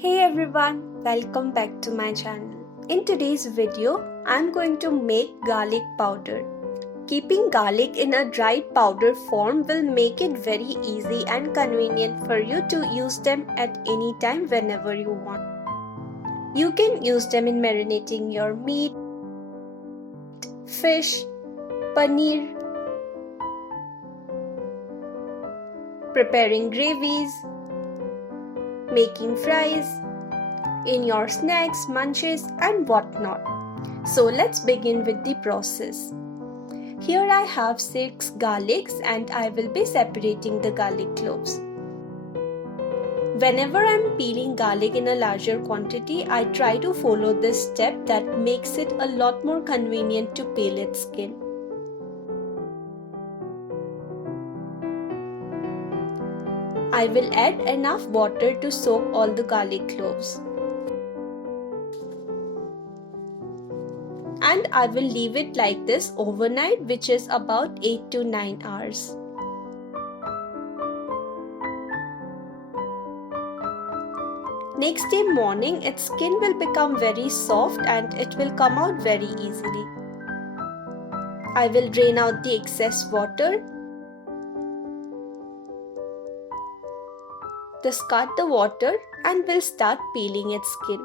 Hey everyone, welcome back to my channel. In today's video, I'm going to make garlic powder. Keeping garlic in a dried powder form will make it very easy and convenient for you to use them at any time whenever you want. You can use them in marinating your meat, fish, paneer, preparing gravies, making fries, in your snacks, munches and whatnot. So let's begin with the process. Here I have 6 garlics and I will be separating the garlic cloves. Whenever I'm peeling garlic in a larger quantity, I try to follow this step that makes it a lot more convenient to peel its skin. I will add enough water to soak all the garlic cloves. And I will leave it like this overnight, which is about 8 to 9 hours. Next day morning, its skin will become very soft and it will come out very easily. I will drain out the excess water. Discard the water and will start peeling its skin.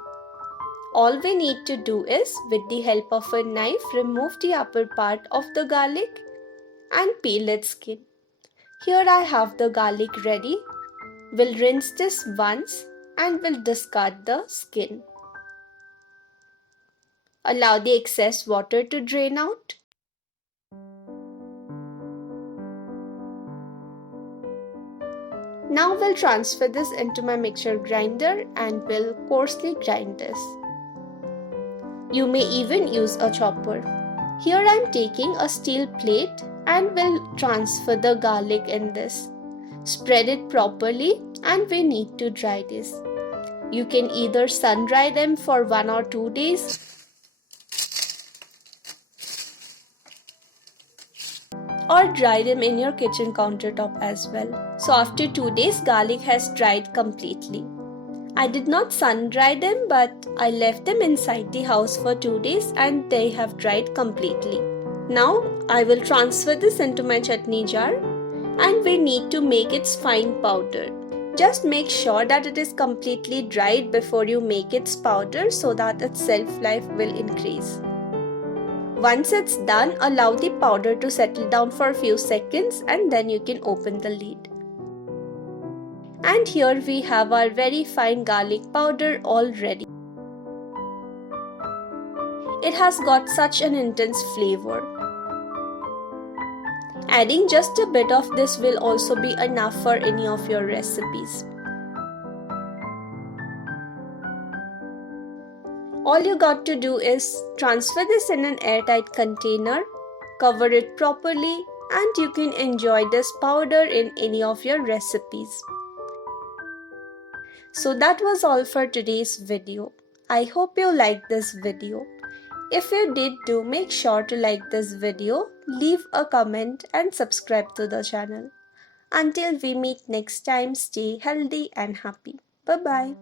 All we need to do is, with the help of a knife, remove the upper part of the garlic and peel its skin. Here I have the garlic ready. We'll rinse this once and we'll discard the skin. Allow the excess water to drain out. Now we'll transfer this into my mixer grinder and we'll coarsely grind this. You may even use a chopper. Here I am taking a steel plate and will transfer the garlic in this. Spread it properly and we need to dry this. You can either sun dry them for 1 or 2 days or dry them in your kitchen countertop as well. So after 2 days, garlic has dried completely. I did not sun dry them, but I left them inside the house for 2 days and they have dried completely. Now I will transfer this into my chutney jar and we need to make its fine powder. Just make sure that it is completely dried before you make its powder so that its shelf life will increase. Once it's done, allow the powder to settle down for a few seconds and then you can open the lid. And here we have our very fine garlic powder all ready. It has got such an intense flavor. Adding just a bit of this will also be enough for any of your recipes. All you got to do is transfer this in an airtight container, cover it properly, and you can enjoy this powder in any of your recipes. So that was all for today's video. I hope you liked this video. If you did, do make sure to like this video, leave a comment and subscribe to the channel. Until we meet next time, stay healthy and happy. Bye-bye.